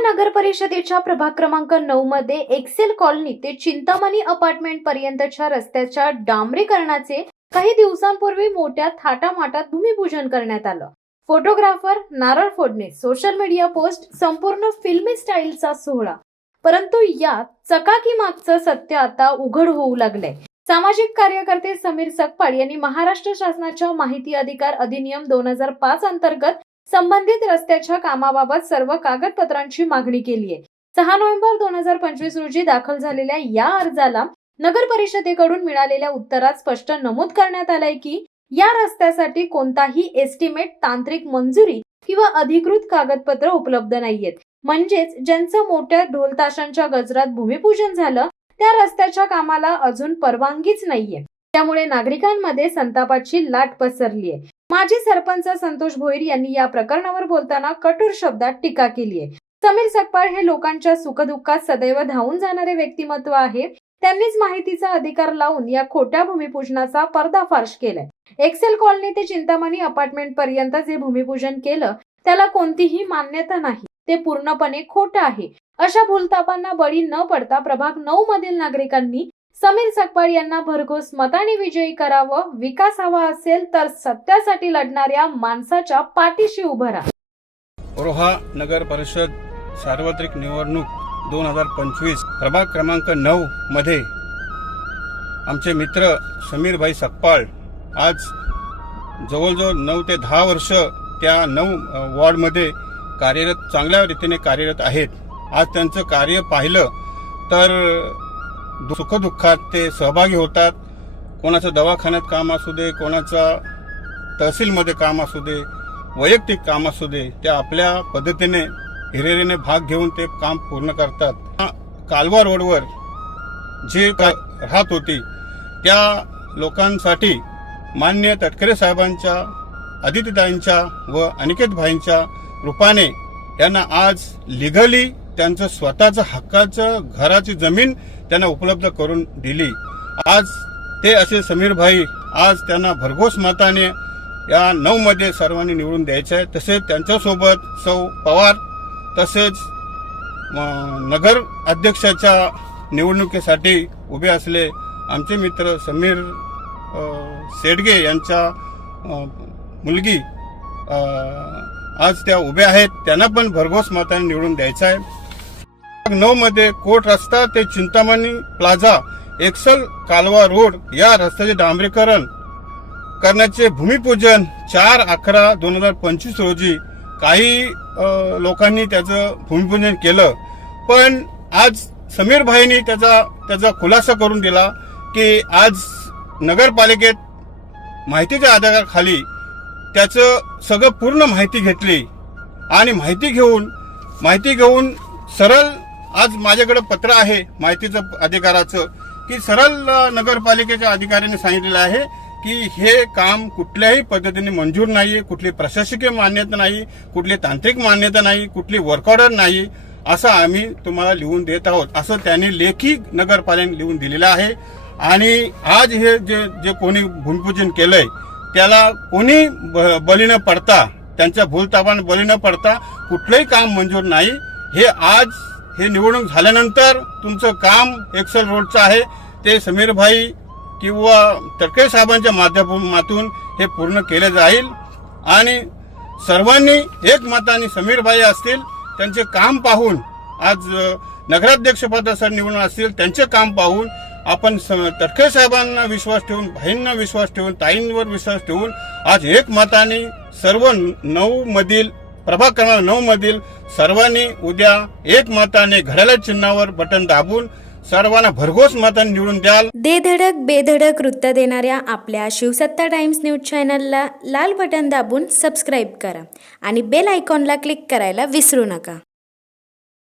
नगर परिषदेच्या प्रभाग क्रमांक 9 मध्ये एक्सेल कॉलनी ते चिंतामणी अपार्टमेंट पर्यंतच्या रस्त्याच्या डांबरीकरणाचे काही दिवसांपूर्वी मोठ्या थाटामाटात भूमिपूजन करण्यात आलं। फोटोग्राफर, नारळ फोडणे, सोशल मीडिया पोस्ट, संपूर्ण फिल्मी स्टाईलचा सोहळा। परंतु या चकाकी मागचं सत्य आता उघड होऊ लागलंय। सामाजिक कार्यकर्ते समीर सकपाळ यांनी महाराष्ट्र शासनाच्या माहिती अधिकार अधिनियम 2005 अंतर्गत संबंधित रस्त्याच्या कामाबाबत सर्व कागदपत्रांची मागणी केली आहे। 6 नोव्हेंबर 2025 रोजी दाखल झालेल्या या अर्जाला नगर परिषदेकडून मिळालेल्या उत्तरात स्पष्ट नमूद करण्यात आलंय की या रस्त्यासाठी कोणताही एस्टिमेट, तांत्रिक मंजुरी किंवा अधिकृत कागदपत्र उपलब्ध नाहीयेत। म्हणजेच ज्यांचं मोठ्या ढोल ताशांच्या गजरात भूमिपूजन झालं त्या रस्त्याच्या कामाला अजून परवानगीच नाहीये। त्यामुळे नागरिकांमध्ये संतापाची लाट पसरली आहे। माजी सरपंच संतोष भोईर यांनी या प्रकरणावर बोलताना कठोर शब्दात टीका केली आहे। समीर सकपाळ हे लोकांच्या सुखदुःखात सदैव धावून जाणारे व्यक्तिमत्व आहे। त्यांनीच माहितीचा अधिकार लावून या खोट्या भूमिपूजनाचा पर्दाफाश केलाय। एक्सेल कॉलनी ते चिंतामणी अपार्टमेंट पर्यंत जे भूमिपूजन केलं त्याला कोणतीही मान्यता नाही, ते पूर्णपणे खोटं आहे। अशा भूलथापांना बळी न पडता प्रभाग 9 मधील नागरिकांनी समीर सकपाळ यांना भरघोस मताने विजयी करावं। विकास हवा असेल तर सत्यासाठी लढणाऱ्या माणसाच्या पाठीशी उभं राहा। रोहा नगर परिषद सार्वत्रिक निवडणूक 2025 प्रभाग क्रमांक 9 मध्ये आमचे मित्र समीर भाई सकपाळ आज जवळजवळ 9 ते 10 वर्ष त्या 9 वॉर्डमध्ये चांगल्या रीतीने कार्यरत आहेत। आज त्यांचं कार्य पाहिलं तर सुखदुःखात ते सहभागी होतात। कोणाचं दवाखान्यात काम असू दे, कोणाचा तहसीलमध्ये काम असू दे, वैयक्तिक काम असू दे, ते आपल्या पद्धतीने हिरिरीने भाग घेऊन ते काम पूर्ण करतात। कालवा रोडवर जे राहत होती त्या लोकांसाठी मान्य तटकरे साहेबांच्या, आदित्यताईंच्या व अनिकेत भाईंच्या रूपाने यांना आज लिगली त्यांचं स्वतःचं हक्काचं घराची जमीन त्यांना उपलब्ध करून दिली। आज ते असे समीर भाई आज त्यांना भरघोस मताने या 9 मध्ये सर्वांनी निवडून द्यायचे आहे। तसेच त्यांच्यासोबत सौ पवार तसेच नगर अध्यक्षाच्या निवडणुकीसाठी उभे असले आमचे मित्र समीर सेडगे यांच्या मुलगी आज त्या उभ्या आहेत। त्यांना पण भरघोस मताने निवडून द्यायचं आहे। 9 मध्ये कोट रस्ता ते चिंतामणी प्लाझा एक्सेल कालवा रोड या रस्त्याचे डांबरीकरण करण्याचे भूमिपूजन 4/11/2025 रोजी काही लोकांनी त्याचं भूमिपूजन केलं। पण आज समीर भाईंनी त्याचा खुलासा करून दिला की आज नगरपालिकेत माहितीच्या अधिकाराखाली त्याचं सगळं पूर्ण माहिती घेतली आणि माहिती घेऊन सरळ आज माझ्याकडे पत्र आहे माहितीचं अधिकाराचं की सरळ नगरपालिकेच्या अधिकाऱ्यांनी सांगितलेलं आहे की हे काम कुठल्याही पद्धतीने मंजूर नाहीये, कुठली प्रशासकीय मान्यता नाही, कुठली तांत्रिक मान्यता नाही, कुठली वर्क ऑर्डर नाही, असं आम्ही तुम्हाला लिहून देत आहोत, असं त्यांनी लेखी नगरपालिकेने लिहून दिलेलं आहे। आणि आज हे जे कोणी भूमिपूजन केलंय त्याला कोणी बळी न पडता, त्यांच्या भूलथापांना बळी न पडता कुठलंही काम मंजूर नाही। हे आज हे निवडणूक झाल्यानंतर तुमचं काम एक्सेल रोडचं आहे ते समीर भाई किंवा तटकरे साहेबांच्या माध्यमातून हे पूर्ण केले जाईल आणि सर्वांनी एकमताने समीर भाई असतील त्यांचे काम पाहून, आज नगराध्यक्ष पदासाठी निवडून असतील त्यांचे काम पाहून आपण तटकरे साहेबांना विश्वास ठेवून, भाईंना विश्वास ठेवून, ताईंवर विश्वास ठेवून आज एकमताने सर्व 9 मधील प्रभाग क्रमांक 9 मधील सर्वांनी उद्या एकमताने घड्याळ चिन्हावर बटन दाबून सर्वांना भरघोस मताने निवडून द्याल। धडक बेधडक वृत्त देणाऱ्या आपल्या शिवसत्ता टाइम्स न्यूज चॅनलला लाल बटन दाबून सबस्क्राईब करा आणि बेल आयकॉनला क्लिक करायला विसरू नका।